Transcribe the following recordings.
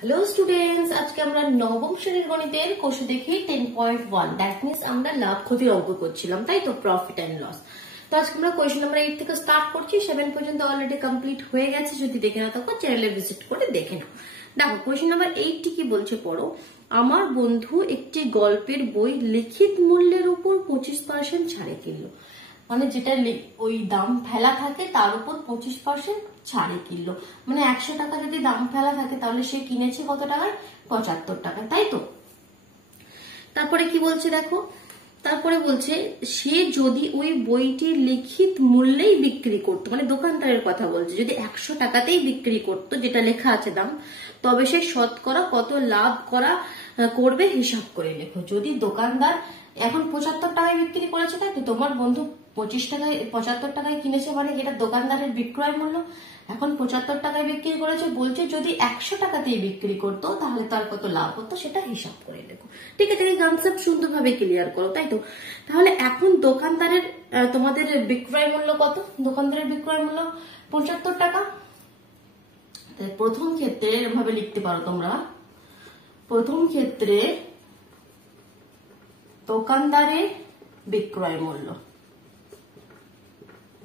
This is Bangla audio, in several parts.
হ্যালো স্টুডেন্টস, আজকে আমরা নবম শ্রেণীর গণিতের কোষে দেখি 10.1, দ্যাট মিনস আমরা লাভ ক্ষতির অঙ্ক করছিলাম, তাই তো, প্রফিট এন্ড লস। তো আজকে আমরা কোয়েশ্চন নাম্বার 8 থেকে স্টার্ট করছি। 7 পর্যন্ত অলরেডি কমপ্লিট হয়ে গেছে, যদি দেখে না থাকো চ্যানেলে ভিজিট করে দেখে নাও। দেখো কোয়েশ্চন নাম্বার 8 কি বলছে পড়ো। আমার বন্ধু একটি গল্পের বই লিখিত মূল্যের উপর 25% ছাড়ে কিনলো, মানে যেটা ওই দাম ফেলা থাকে তার উপর 25% ছাড়ে কিনলো, মানে 100 টাকা যদি দাম ফেলা থাকে তাহলে সে কিনেছে কত টাকায়? 75 টাকায়, তাই তো। তারপরে কি বলছে দেখো, তারপরে বলছে সে যদি ওই বইটি লিখিত মূল্যেই বিক্রি করতো, মানে দোকানদারের কথা বলছে, যদি 100 টাকাতেই বিক্রি করতো যেটা লেখা আছে দাম, তবে সে শতকরা কত লাভ করবে হিসাব করে লেখো। যদি দোকানদার এখন 75 টাকায় বিক্রি করেছে, তাই তো, তোমার বন্ধু 75 টাকায় কিনেছে, মানে যেটা দোকানদারের বিক্রয় মূল্য, এখন 75 টাকায় বিক্রি করেছে, বলছে যদি 100 টাকাতেই বিক্রি করতো তাহলে তার কত লাভ হতো সেটা হিসাব করে লেখো। ঠিক আছে, এই কনসেপ্ট সুন্দরভাবে ক্লিয়ার করো, তাই তো। তাহলে এখন দোকানদারের তোমাদের বিক্রয় মূল্য কত? দোকানদারের বিক্রয় মূল্য 75 টাকা। প্রথম ক্ষেত্রে এভাবে লিখতে পারো তোমরা, প্রথম ক্ষেত্রে দোকানদারের বিক্রয় মূল্য,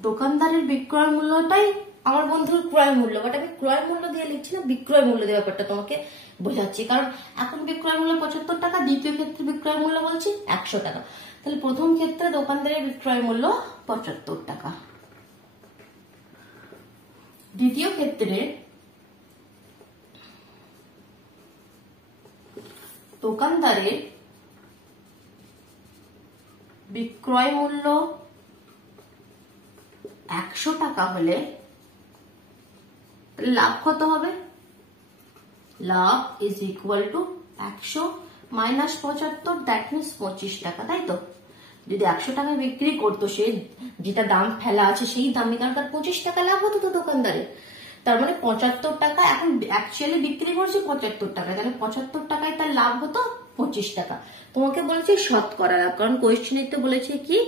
দোকানদারের বিক্রয় মূল্যটাই আমার বন্ধুর ক্রয় মূল্য, বাট আমি ক্রয় মূল্য দিয়ে লিখছি না, বিক্রয় মূল্য দিয়ে ব্যাপারটা তোমাকে বোঝাচ্ছি, কারণ এখন বিক্রয় মূল্য 75 টাকা, দ্বিতীয় ক্ষেত্রে বিক্রয় মূল্য বলছি 100 টাকা। তাহলে প্রথম ক্ষেত্রে দোকানদারের বিক্রয় মূল্য 75 টাকা, দ্বিতীয় ক্ষেত্রে দোকানদারের বিক্রয় মূল্য 100 টাকা হলে লাভ কত হবে? Love is equal to 100 minus 75, that means 25 টাকা, তাই তো। যদি 100 টাকায় বিক্রি করতো, সে যেটা দাম ফেলা আছে সেই দামে, কারণ তার 25 টাকা লাভ হতো তো দোকানদারের, তার মানে 75 টাকা, এখন অ্যাকচুয়ালি বিক্রি করছে 75 টাকা, তাহলে 75 টাকায় তার লাভ হতো 25 টাকা। তোমাকে বলেছে শতকরা লাভ, কারণ কোয়েশ্চেনে তো বলেছে কি,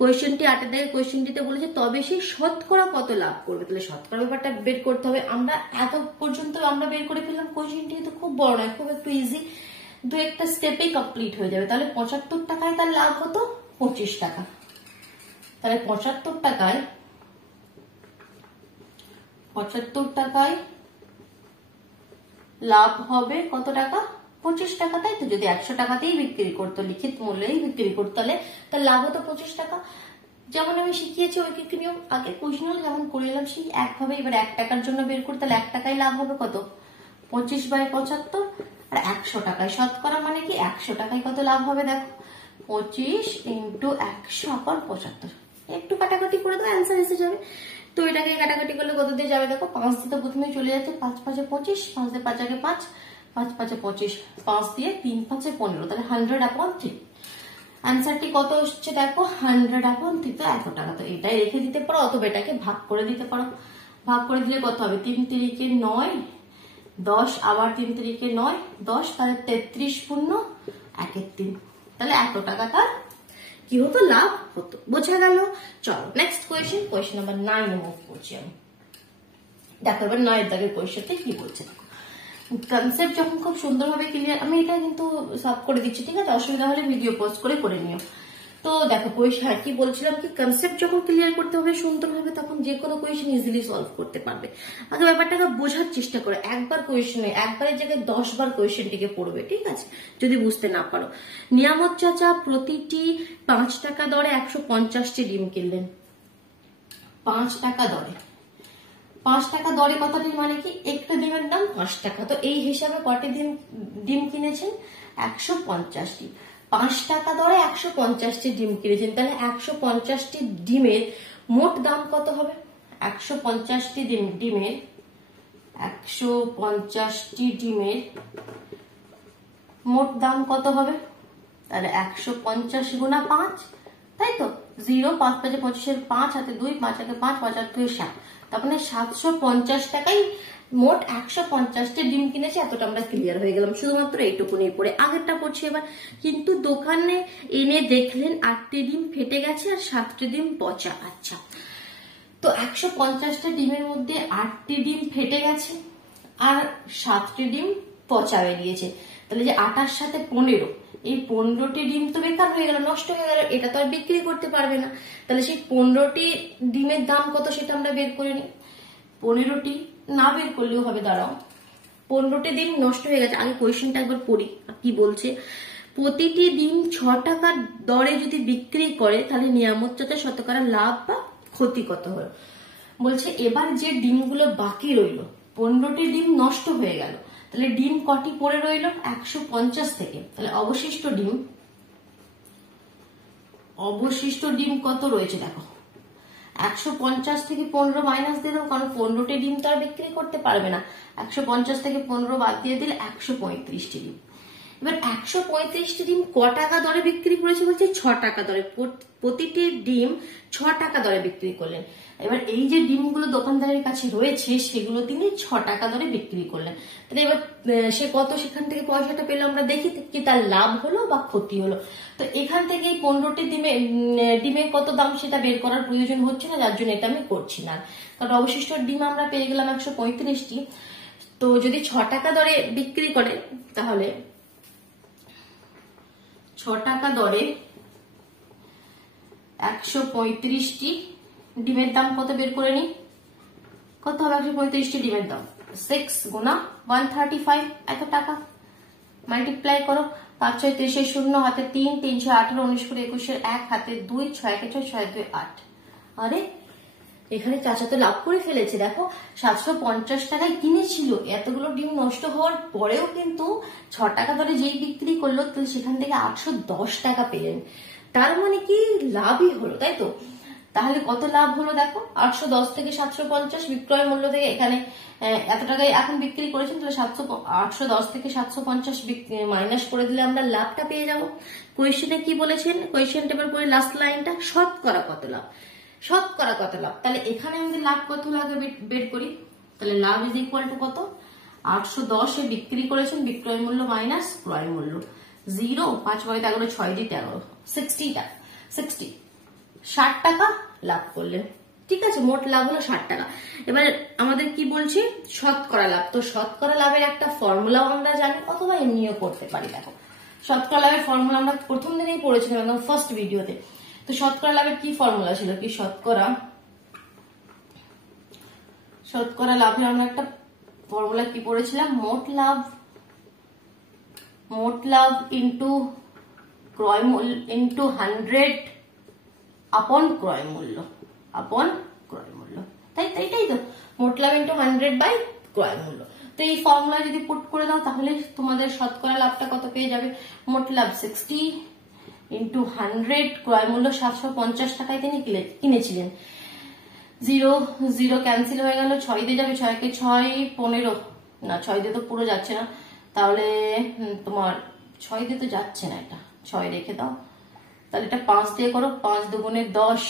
কোয়েশ্চেনটি 8 এর কোয়েশ্চেনটিতে বলেছে তবে সে শতকরা কত লাভ করবে, তাহলে শতকরা ব্যাপারটা বের করতে হবে। আমরা এত পর্যন্ত আমরা বের করে ফেললাম, কোয়েশ্চেনটি তো খুব বড় নয়, খুব একটু ইজি, দু একটা স্টেপেই কমপ্লিট হয়ে যাবে। তাহলে 75 টাকায় তার লাভ হতো 25 টাকা, তাহলে 75 টাকায় লাভ হবে কত টাকা? 25 টাকা, তাই তো। যদি 100 টাকাতেই বিক্রি করতো, লিখিত মূল্যেই বিক্রি করতো, তাহলে তার লাভ হতো 25 টাকা। যেমন আমি শিখিয়েছি ঐকিক নিয়ম, আগে কোশ্চেন যেমন করে এলাম সেই একভাবে এবার 1 টাকার জন্য বের করি, তাহলে 1 টাকায় লাভ হবে কত? 25/75, আর 100 টাকায় শতকরা মানে কি 100 টাকায় কত লাভ হবে দেখো, 25 ইন্টু 100/75, একটু কাটাকাটি করে দাও, অ্যান্সার এসে যাবে। তো এটাকে কাটাকাটি করলে কত দিয়ে যাবে দেখো, 5 দিয়ে তো প্রথমে চলে যাচ্ছে, 5 5 25, 5 দিয়ে 5 আগে 5, 5 5 25, 5 দিয়ে 3 5 15, তাহলে 100/3। আনসারটি কত হচ্ছে দেখো, 100/3, তো এত টাকা। তো এটাই রেখে দিতে পারো, অথবা এটাকে ভাগ করে দিতে পারো। ভাগ করে দিলে কত হবে? 3 3 9, 10, আবার 3 3 9, 10, তাহলে 33 পূর্ণ 1 3, তাহলে এত টাকা তার কি হতো? লাভ হতো। বোঝা গেল? চলো next question, question number 9 move করছি আমি। দেখো এবার 9 এর দাগের কোয়েশ্চেনটা কি বলছে দেখো। কনসেপ্ট যখন খুব সুন্দরভাবে ক্লিয়ার, আমি এটা কিন্তু সলভ করে দিচ্ছি, ঠিক আছে, অসুবিধা হলে ভিডিও পজ করে নিও। তো দেখো কোয়েশ্চেন কি বলছিলাম, কি কনসেপ্ট যখন ক্লিয়ার করতে হবে সুন্দরভাবে, তখন যে কোনো কোয়েশ্চেন ইজিলি সলভ করতে পারবে। আগে ব্যাপারটাকে বোঝার চেষ্টা করো, একবার কোয়েশ্চেনে, একবারের জায়গায় 10 বার কোয়েশ্চেনটিকে পড়বে, ঠিক আছে, যদি বুঝতে না পারো। নিয়ামত চাচা প্রতিটি 5 টাকা দরে 150টি ডিম কিনলেন। 5 টাকা দরে, 5 টাকা দরে কথাটির মানে কি, একটা ডিমের দাম 5 টাকা, তো এই হিসাবে কটি ডিম কিনেছেন? 150টি। 5 টাকা দরে 150টি ডিম কিনেছেন, তাহলে 150টি ডিমের মোট দাম কত হবে? 150টি ডিমের 150টি ডিমের মোট দাম কত হবে? তাহলে 150 গুণা 5, তাই তো, 0, 5 5 25, 5 হাতে 2, 5 আগে 5, 5 আর 2 7, তার মানে 750 টাকায় মোট 150টি ডিম কিনেছে। এতটা আমরা ক্লিয়ার হয়ে গেলাম, শুধুমাত্র এইটুকুনি পড়ে। আগেরটা পড়ছি এবার। কিন্তু দোকানে এনে দেখলেন 8টি ডিম ফেটে গেছে আর 7টি ডিম পচা। আচ্ছা, তো 150টা ডিমের মধ্যে 8টি ডিম ফেটে গেছে আর 7টি ডিম পচা বেরিয়েছে, তাহলে যে 8 সাথে 15, এই 15টি ডিম তো বেকার হয়ে গেল, নষ্ট হয়ে গেল, এটা তো আর বিক্রি করতে পারবে না। তাহলে সেই 15টি ডিমের দাম কত সেটা আমরা বের করে নিই। 15টি না বের করলেও হবে, দাঁড়াও, 15টি ডিম নষ্ট হয়ে গেছে। আগে কোয়েশ্চেনটা একবার পড়ি কি বলছে। প্রতিটি ডিম 6 টাকার দরে যদি বিক্রি করে তাহলে নিয়ামতজাতের শতকরা লাভ বা ক্ষতি কত হলো। বলছে এবার যে ডিমগুলো বাকি রইল, 15টি ডিম নষ্ট হয়ে গেল, তাহলে ডিম কটি পড়ে রইল 150 থেকে, তাহলে অবশিষ্ট ডিম কত রয়েছে দেখো, 150 থেকে 15 মাইনাস দিয়ে দেবো, কারণ 15টি ডিম তো আর বিক্রি করতে পারবে না। 150 থেকে 15 বাদ দিয়ে দিলে 135টি ডিম। এবার 135টি ডিম ক টাকা দরে বিক্রি করেছে বলছে 6 টাকা দরে, প্রতিটি ডিম 6 টাকা দরে বিক্রি করলেন। এবার এই যে ডিমগুলো দোকানদারের কাছে রয়েছে সেগুলো তিনি 6 টাকা দরে বিক্রি করলেন। তাহলে এবার সে কত সেখান থেকে পয়সাটা পেলো আমরা দেখি কি তার লাভ হলো বা ক্ষতি হলো। তো এখান থেকে 15টি ডিমের কত দাম সেটা বের করার প্রয়োজন হচ্ছে না, যার জন্য এটা আমি করছি না, কারণ অবশিষ্ট ডিম আমরা পেয়ে গেলাম 135টি। তো যদি 6 টাকা দরে বিক্রি করে তাহলে 6 টাকা দরে 135টি ডিমের দাম কত বের করে নি, কত হবে 135টি ডিমের দাম, 6 গুণা 135 এত টাকা, মাল্টিপ্লাই করো, 5 6 30 0 হাতে 3 3 6 18 19 করে 21 1 হাতে 2 6 1 6 6 2 8। আরে এখানে চাচা তো লাভ করে ফেলেছে, দেখো 750 টাকায় কিনেছিল, এতগুলো ডিম নষ্ট হওয়ার পরেও কিন্তু 6 টাকা দরে যেই বিক্রি করলো তাহলে সেখান থেকে 810 টাকা পেলেন, তার মানে কি লাভই হলো, তাই তো। তাহলে কত লাভ হলো দেখো, 810 থেকে 750 বিক্রয় মূল্য থেকে এখানে এত টাকায় এখন বিক্রি করেছেন, তাহলে 810 থেকে 750 মাইনাস করে দিলে আমরা লাভটা পেয়ে যাব। কোয়েশ্চেনে কি বলেছেন, কোয়েশ্চেন টেবিল পরে লাস্ট লাইনটা শতকরা কত লাভ, শতকরা কত লাভ, তাহলে এখানে আমাদের লাভ কত লাগে বের করি, তাহলে লাভ ইজ ইকুয়াল টু কত, 810 এ বিক্রি করেছেন, বিক্রয় মূল্য মাইনাস ক্রয় মূল্য, 0 5 5 11 6 দিয়ে 13 60 টাকা, 60 টাকা লাভ করলেন, ঠিক আছে, মোট লাভ হলো 60 টাকা। এবার আমাদের কি বলছে শতকরা লাভ, তো শতকরা লাভের একটা ফর্মুলাও আমরা জানি অথবা এমনিও করতে পারি। দেখো শতকরা লাভের ফর্মুলা আমরা প্রথম দিনেই পড়েছিলাম একদম ফার্স্ট ভিডিওতে। তো শতকরা লাভের কি ফর্মুলা ছিল, কি শতকরা লাভের আমরা একটা ফর্মুলা কি পড়েছিলাম, মোট লাভ ইন্টু ক্রয় মূল্য ইন্টু 100 আপন ক্রয় মূল্য, তাইটাই তো, মোট লাভ ইন্টু 100 বাই ক্রয় মূল্য। তো এই ফর্মুলা যদি পুট করে দাও তাহলে তোমাদের শতকরা লাভটা কত পেয়ে যাবে, মোট লাভ 60 ইন্টু 100, ক্রয় মূল্য 750 টাকায় তিনি কিনেছিলেন, 0 0 ক্যান্সেল হয়ে গেল, 6 দিয়ে যাবে, 6 কে 6 15, না 6 দিয়ে তো পুরো যাচ্ছে না, তাহলে তোমার 6 দিয়ে তো যাচ্ছে না, এটা 6 রেখে দাও, তাহলে এটা 5 দিয়ে করো, 5 দুগুণে 10,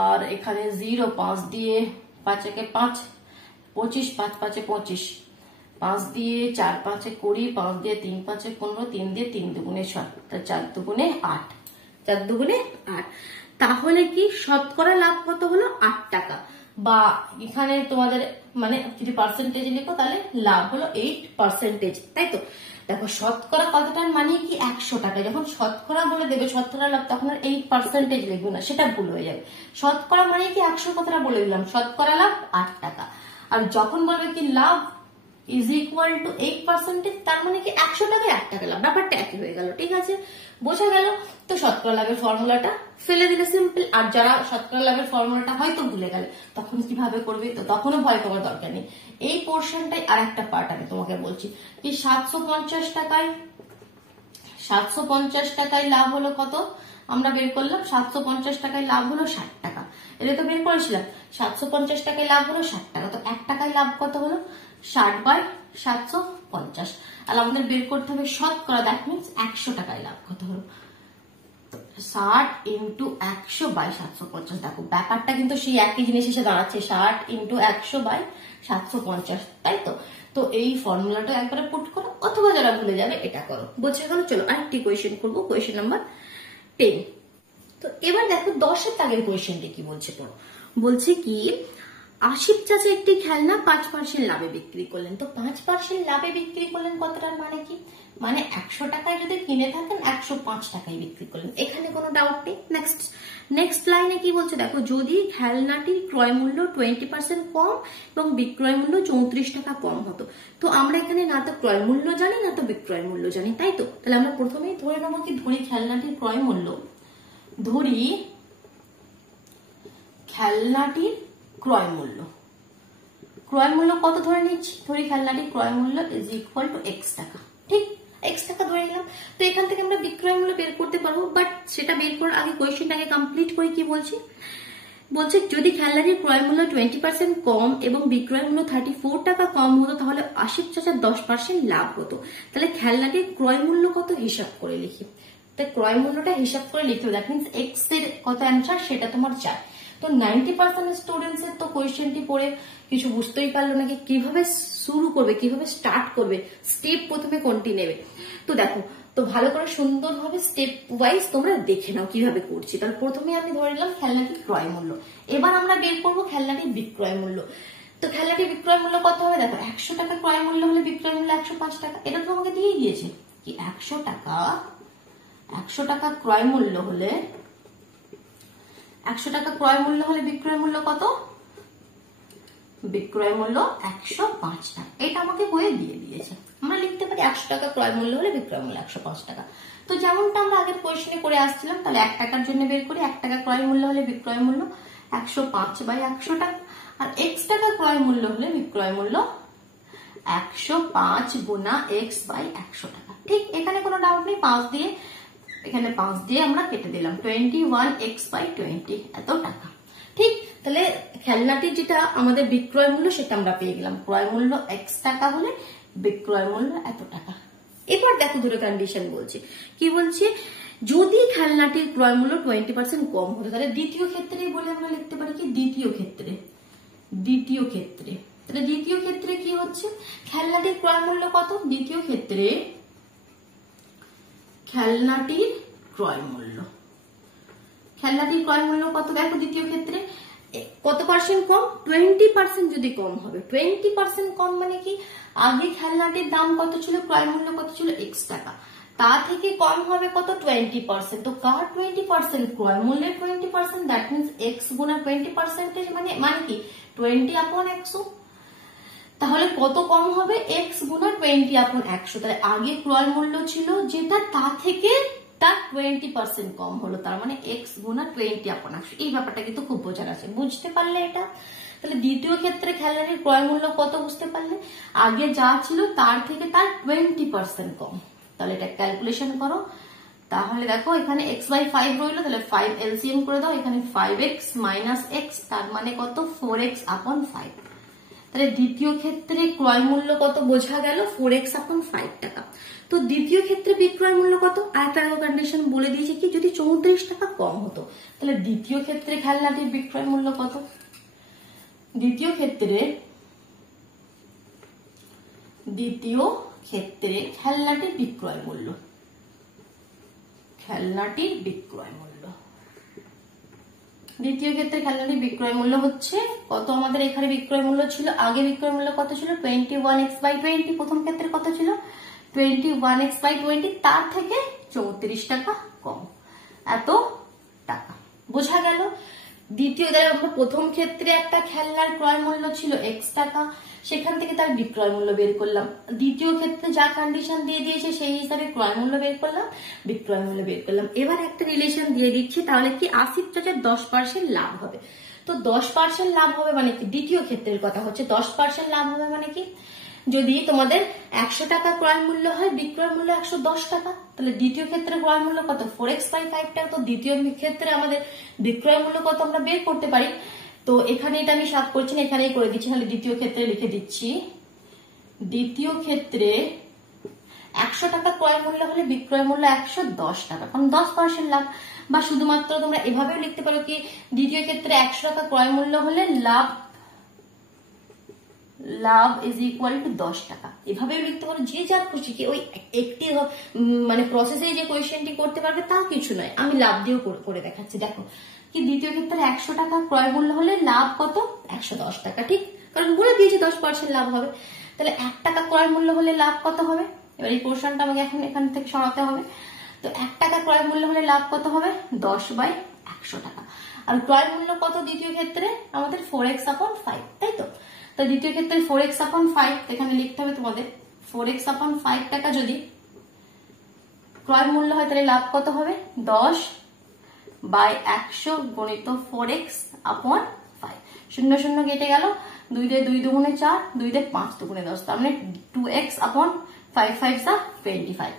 আর এখানে 0 5 দিয়ে 5 একে 5 25, 5 5 25, 5 দিয়ে 4 5 20, 5 দিয়ে 3 5 15, 3 দিয়ে 3 দুগুণে 6, 4 দুগুণে 8, 4 দুগুণে 8, তাহলে কি শতকরা লাভ কত হলো 8 টাকা, বা এখানে তোমাদের মানে যদি পার্সেন্টেজ লিখো তাহলে লাভ হলো 8%, তাই তো। দেখো শতকরা কতটার মানে কি 100 টাকা, যখন শতকরা বলে দেবে শতকরা লাভ তখন আর 8% লিখবো না, সেটা ভুল হয়ে যাবে। শতকরা মানে কি 100 কথাটা বলে দিলাম, শতকরা লাভ 8 টাকা, আর যখন বলবে কি লাভ ইজ ইকুয়াল টু 8%, তার মানে কি 100 টাকায় 8 টাকা লাভ, ব্যাপারটা একই হয়ে গেল, ঠিক আছে, বোঝা গেল। তো শতকরা লাভের ফর্মুলাটা ফেলে দিলে সিম্পল, আর যারা শতকরা লাভের ফর্মুলাটা হয়তো ভুলে গেলে তখন কিভাবে করবে, তো তখনও ভয় পাওয়ার দরকার নেই। এই পোর্শনটাই আর একটা পার্ট আমি তোমাকে বলছি কি 750 টাকায় লাভ হলো কত, আমরা বের করলাম 750 টাকায় লাভ হলো 60 টাকা, এটা তো বের করেছিলাম, 750 টাকায় লাভ হলো 60 টাকা, তো 1 টাকায় লাভ কত হলো 60 বাই 750, আর আমাদের বের করতে হবে শতকরা, দ্যাট মিনস 100 টাকায় লাভ কত হলো, 60 ইন্টু 100 বাই 750, দেখো ব্যাপারটা কিন্তু সেই একই জিনিস এসে দাঁড়াচ্ছে, 60 ইন্টু 100 বাই 750, তাই তো। তো এই ফর্মুলাটা একবারে পুট করো, অথবা যারা ভুলে যাবে এটা করো, বোঝা গেল। চলো আরেকটি কোয়েশ্চেন করবো, কোয়েশ্চেন নাম্বার 10। তো এবার দেখো 10 এর আগের কোয়েশ্চেনটা কি বলছে, পড়ো, বলছে কি আশিফ চাচা একটি খেলনা 5% লাভে বিক্রি করলেন। তো 5% লাভে বিক্রি করলেন কতটার মানে কি, মানে 100 টাকায় যদি কিনে থাকেন 105 টাকায় বিক্রি করলেন, এখানে কোনো ডাউট নেই। নেক্সট লাইনে কি বলছে দেখো, যদি খেলনাটির ক্রয় মূল্য 20% কম এবং বিক্রয় মূল্য 34 টাকা কম হতো। তো আমরা এখানে না তো ক্রয় মূল্য জানি না তো বিক্রয় মূল্য জানি, তাই তো? তাহলে আমরা প্রথমেই ধরে নেবো কি, ধরি খেলনাটির ক্রয় মূল্য, ধরি খেলনাটির ক্রয় মূল্য কত ধরে নিচ্ছি, ধরি খেলনাটির ক্রয় মূল্য ইজ ইকুয়াল টু এক্স টাকা, ঠিক? এক্স টাকা ধরে নিলাম। তো এখান থেকে আমরা বিক্রয় মূল্য বের করতে পারবো, বাট সেটা বের করার আগে কোয়েশ্চেনটাকে কমপ্লিট করে কি বলছি, বলছে যদি খেলনাটির ক্রয় মূল্য 20% কম এবং বিক্রয় মূল্য 34 টাকা কম হতো তাহলে আশিফ চাচার 10% লাভ হতো। তাহলে খেলনাটির ক্রয় মূল্য কত হিসাব করে লিখি, তাই ক্রয় মূল্যটা হিসাব করে লিখতে হবে। দ্যাট মিনস এক্স এর কত অ্যান্সার সেটা তোমার চাই। তো 90% স্টুডেন্টস এর তো কোয়েশ্চেনটি পড়ে কিছু বুঝতেই পারলো না, কিভাবে শুরু করবে, কিভাবে স্টার্ট করবে, স্টেপ প্রথমে কোনটি নেবে। তো দেখো, তো ভালো করে সুন্দরভাবে স্টেপ ওয়াইজ তোমরা দেখে নাও কিভাবে করছি। তাহলে প্রথমে আমি ধরে নিলাম খেলনাটির ক্রয় মূল্য, এবার আমরা বের করবো খেলনাটির বিক্রয় মূল্য। তো খেলনাটির বিক্রয় মূল্য কত হবে দেখো, 100 টাকা ক্রয় মূল্য হলে বিক্রয় মূল্য 105 টাকা, এটা তো আমাকে দিয়ে দিয়েছে কি 100 টাকা ক্রয় মূল্য হলে, 100 টাকা ক্রয় মূল্য হলে বিক্রয় মূল্য কত, বিক্রয় মূল্য 105 টাকা, এটা আমাকে বইয়ে দিয়ে দিয়েছে। আমরা লিখতে পারি 100 টাকা ক্রয় মূল্য হলে বিক্রয় মূল্য 105 টাকা। তো যেমনটা আমরা আগের কোয়েশ্চেনে করে আসছিলাম, তাহলে 1 টাকার জন্য বের করি, 1 টাকা ক্রয় মূল্য হলে বিক্রয় মূল্য 105/100 টাকা, আর x টাকা ক্রয় মূল্য হলে বিক্রয় মূল্য 105 গুণা x/100 টাকা, ঠিক? এখানে কোনো ডাউট নেই, 5 দিয়ে এখানে 5 দিয়ে আমরা কেটে দিলাম, 21x/20 এত টাকা, ঠিক? তাহলে খেলনাটির যেটা আমাদের বিক্রয় মূল্য সেটা আমরা পেয়ে গেলাম, ক্রয় মূল্য x টাকা হলে বিক্রয় মূল্য এত টাকা। এবার দেখো দুটো কন্ডিশন বলছে, কি বলছে, যদি খেলনাটির ক্রয় মূল্য 20% কম হতো, তাহলে দ্বিতীয় ক্ষেত্রে বলে আমরা লিখতে পারি কি, দ্বিতীয় ক্ষেত্রে তাহলে দ্বিতীয় ক্ষেত্রে কি হচ্ছে, খেলনাটির ক্রয় মূল্য কত, দ্বিতীয় ক্ষেত্রে খেলনাটির ক্রয় মূল্য কত দেখো, দ্বিতীয় ক্ষেত্রে কত পার্সেন্ট কম, 20% যদি কম হবে। 20% কম মানে কি, আগে খেলনাটির দাম কত ছিল, ক্রয় মূল্য কত ছিল x টাকা, তা থেকে কম হবে কত, 20%। তো কার 20%, ক্রয় মূল্যের 20%, দ্যাট মিনস x গুণা 20% মানে কি 20/100। তাহলে কত কম হবে, x গুণা 20/100। তাহলে আগে ক্রয় মূল্য ছিল যেটা, তা থেকে তার 20% কম হলো, তার মানে x গুণা 20/100। এই ব্যাপারটা কিন্তু খুব বোঝার আছে, বুঝতে পারলে এটা? তাহলে দ্বিতীয় ক্ষেত্রে খেলনাটির ক্রয় মূল্য কত বুঝতে পারলে, আগে যা ছিল তার থেকে তার 20% কম। তাহলে এটা ক্যালকুলেশন করো, তাহলে দেখো এখানে x/5 রইলো, তাহলে 5 এলসিএম করে দাও, এখানে 5x - x, তার মানে কত, 4x/5। তাহলে দ্বিতীয় ক্ষেত্রে ক্রয় মূল্য কত বোঝা গেল, 4x/5 টাকা। তো দ্বিতীয় ক্ষেত্রে বিক্রয় মূল্য কত, আরেকটা কন্ডিশন বলে দিয়েছে কি, যদি 34 টাকা কম হতো, তাহলে দ্বিতীয় ক্ষেত্রে খেলনাটির বিক্রয় মূল্য কত, দ্বিতীয় ক্ষেত্রে খেলনাটির বিক্রয় মূল্য দ্বিতীয় ক্ষেত্রে খেলনাটির বিক্রয় মূল্য হচ্ছে কত, আমাদের এখানে বিক্রয় মূল্য ছিল, আগে বিক্রয় মূল্য কত ছিল, 21x/20, প্রথম ক্ষেত্রে কত ছিল 21x/20, তার থেকে 34 টাকা কম, এত টাকা। বোঝা গেল? দ্বিতীয়, আমরা প্রথম ক্ষেত্রে একটা খেলনার ক্রয় মূল্য ছিল x টাকা, সেখান থেকে তার বিক্রয় মূল্য বের করলাম, দ্বিতীয় ক্ষেত্রে যা কন্ডিশন দিয়ে দিয়েছে সেই হিসাবে ক্রয় মূল্য বের করলাম, বিক্রয় মূল্য বের করলাম। এবার একটা রিলেশন দিয়ে দিচ্ছি, তাহলে কি আশিফ চাচার 10% লাভ হবে। তো 10% লাভ হবে মানে কি, দ্বিতীয় ক্ষেত্রের কথা হচ্ছে, 10% লাভ হবে মানে কি, যদি তোমাদের 100 টাকা ক্রয় মূল্য হয়, বিক্রয় মূল্য 110 টাকা, তাহলে দ্বিতীয় ক্ষেত্রে ক্রয় মূল্য কত, 4x/5 টাকা। তো দ্বিতীয় ক্ষেত্রে আমাদের বিক্রয় মূল্য কত আমরা বের করতে পারি। তো এখানে এটা আমি সাত করছি না, এখানেই করে দিচ্ছি, তাহলে দ্বিতীয় ক্ষেত্রে লিখে দিচ্ছি, দ্বিতীয় ক্ষেত্রে 100 টাকা ক্রয় মূল্য হলে বিক্রয় মূল্য 110 টাকা, কারণ 10% লাভ। বা শুধুমাত্র তোমরা এভাবেও লিখতে পারো কি, দ্বিতীয় ক্ষেত্রে 100 টাকা ক্রয় মূল্য হলে লাভ ইজ ইকুয়াল টু 10 টাকা, এভাবেও লিখতে পারো, যে যার খুশি। কি ওই একটি মানে প্রসেসে যে কোয়েশ্চেনটি করতে পারবে তাও কিছু নয়, আমি লাভ দিয়েও করে দেখাচ্ছি। দেখো কি দ্বিতীয় ক্ষেত্রে 100 টাকা ক্রয় মূল্য হলে লাভ কত? 110 টাকা, ঠিক, কারণ বলে দিয়েছি 10% লাভ হবে। তাহলে 1 টাকা ক্রয় মূল্য হলে লাভ কত হবে? এবার এই পোর্শনটা আমাকে এখন এখান থেকে সরাতে হবে। তো 1 টাকা ক্রয় মূল্য হলে লাভ কত হবে? 10/100 টাকা। আর ক্রয় মূল্য কত দ্বিতীয় ক্ষেত্রে? আমাদের 4x/5, তাই তো? তো দ্বিতীয় ক্ষেত্রে 4x/5 এখানে লিখতে হবে তোমাদের। 4x/5 টাকা যদি ক্রয় মূল্য হয় তাহলে লাভ কত হবে? 10/100 গুণিত 4x/5। 0 0 কেটে গেল, 2 দিয়ে 2 দুগুণে 4, 2 দিয়ে 5 দুগুণে 10, তার মানে 2x/5 5 25,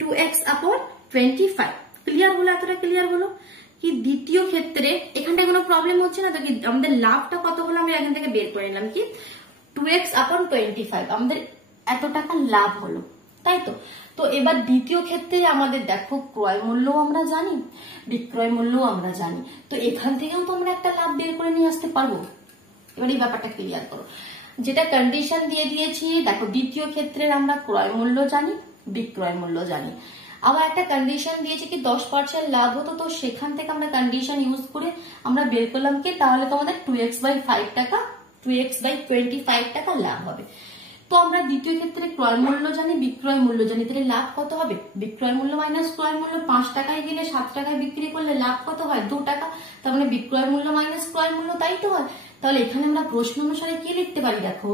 2x/25। ক্লিয়ার হলো? এতটা ক্লিয়ার হলো কি দ্বিতীয় ক্ষেত্রে এখানটায় কোনো প্রবলেম হচ্ছে না তো? কি আমাদের লাভটা কত হলো আমরা এখান থেকে বের করে নিলাম, কি 2x/25 আমাদের এত টাকা লাভ হলো, তাই তো? তো এবার দ্বিতীয় ক্ষেত্রে আমাদের দেখো ক্রয় মূল্য আমরা জানি, বিক্রয় মূল্য আমরা জানি, তো এখান থেকেও তো আমরা একটা লাভ বের করে নিয়ে আসতে পারবো। এবার এই ব্যাপারটা ক্লিয়ার করো, যেটা কন্ডিশন দিয়ে দিয়েছি। দেখো দ্বিতীয় ক্ষেত্রে আমরা ক্রয় মূল্য জানি, বিক্রয় মূল্য জানি, আবার একটা কন্ডিশন দিয়েছে কি 10% লাভ হতো, তো সেখান থেকে আমরা কন্ডিশন ইউজ করে আমরা বের করলাম কি তাহলে তোমাদের 2x/5 টাকা 2x/25 টাকা লাভ হবে। তো আমরা দ্বিতীয় ক্ষেত্রে ক্রয় মূল্য জানি, বিক্রয় মূল্য জানি, তাহলে লাভ কত হবে? বিক্রয় মূল্য মাইনাস ক্রয় মূল্য। 5 টাকায় গেলে 7 টাকায় বিক্রি করলে লাভ কত হয়? 2 টাকা। তার মানে বিক্রয় মূল্য মাইনাস ক্রয় মূল্য, তাই তো হয়? তাহলে এখানে আমরা প্রশ্ন অনুসারে কি লিখতে পারি? দেখো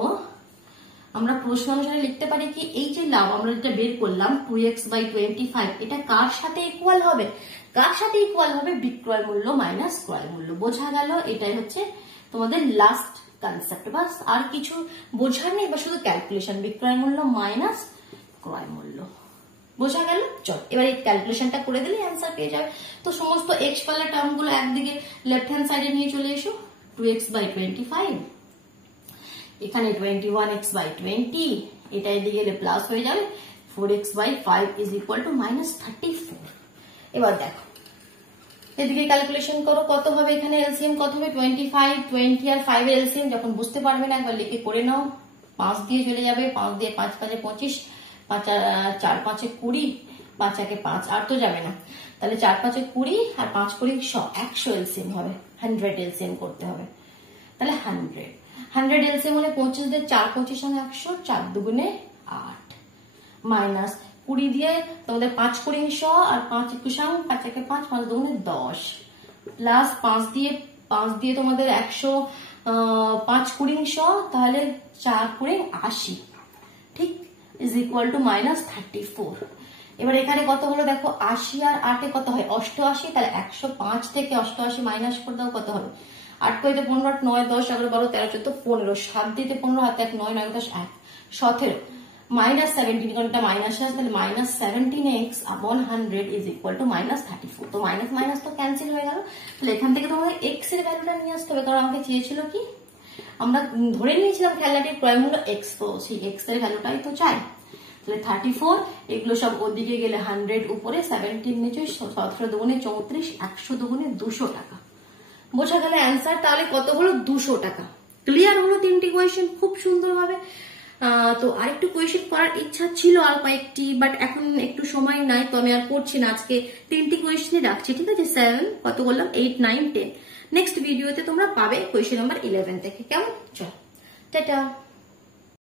আমরা প্রশ্ন অনুসারে লিখতে পারি কি এই যে লাভ আমরা যেটা বের করলাম 2x/25 এটা কার সাথে ইকুয়াল হবে? কার সাথে ইকুয়াল হবে? বিক্রয় মূল্য মাইনাস ক্রয় মূল্য। বোঝা গেল? এটাই হচ্ছে তোমাদের লাস্ট কনসেপ্ট, বাস আর কিছু বোঝার নেই, বা শুধু ক্যালকুলেশন বিক্রয় মূল্য মাইনাস ক্রয় মূল্য। বোঝা গেল? চল এবার এই ক্যালকুলেশনটা করে দিলে অ্যান্সার পেয়ে যাবে। তো সমস্ত এক্স পালা টার্ম গুলো একদিকে লেফট হ্যান্ড সাইডে নিয়ে চলে এসো। 2x/25 এখানে 21x/20 এটা এদিকে গেলে প্লাস হয়ে যাবে 4x/5 ইজ ইকুয়াল টু -34। এবার দেখো এদিকে ক্যালকুলেশন করো কত হবে, এখানে এলসিএম কত হবে? 25, 20 আর 5 এর এলসিএম যখন বুঝতে পারবে না একবার লিখে করে নাও। 5 দিয়ে চলে যাবে, 5 দিয়ে 5 5 25, 5 4 5 20, 5 1 5 আর তো যাবে না, তাহলে 4 5 20 আর 5 20 100 এলসিএম হবে, 100 এলসিএম করতে হবে, তাহলে 100 এলসিএম হলে 25 দিয়ে 4 25 সঙ্গে 100, 4 দুগুণে 8 মাইনাস 20 দিয়ে তোমাদের 5 20 100 আর 5 21 5 1 5 5 দুগুণে 10 প্লাস 5 দিয়ে তোমাদের 100 5 20 100 তাহলে 4 করে 80, ঠিক, ইজ ইকুয়াল টু -34। এবার এখানে কত হলো দেখো 80 আর 8 এ কত হয়? 88, তাহলে 105 থেকে 88 মাইনাস করে দাও কত হবে? 8 কইতে 15, 9 10 11 12 13 14 15, 7 দিতে 15 হাতে 1 9 9 10 1 17 -17 কোনটা মাইনাস আছে, তাহলে -17x/100 ইজ ইকুয়াল টু -34। তো মাইনাস মাইনাস তো ক্যান্সেল হয়ে গেল, তাহলে এখান থেকে তোমাদের x এর ভ্যালুটা নিয়ে আসতে হবে, কারণ আমাকে চেয়েছিল কি আমরা ধরে নিয়েছিলাম খেলনাটির ক্রয় মূল্য x, তো সেই x এর ভ্যালুটাই তো চাই। তাহলে 34 এগুলো সব ওদিকে গেলে 100 উপরে 17 নিচে 17 দুগুণে 34, 100 দুগুণে 200 টাকা। বোঝা গেল অ্যান্সার? তাহলে কত হলো? 200 টাকা। ক্লিয়ার হলো তিনটি কোয়েশ্চেন খুব সুন্দরভাবে। তো আরেকটু কোয়েশ্চেন করার ইচ্ছা ছিল আর কয়েকটি, বাট এখন একটু সময় নাই, তো আমি আর করছি না, আজকে তিনটি কোয়েশ্চেনই রাখছি, ঠিক আছে? 7 কত বললাম 8 9 10। নেক্সট ভিডিওতে তোমরা পাবে কোয়েশ্চেন নাম্বার 11 থেকে, কেমন? চল টাটা।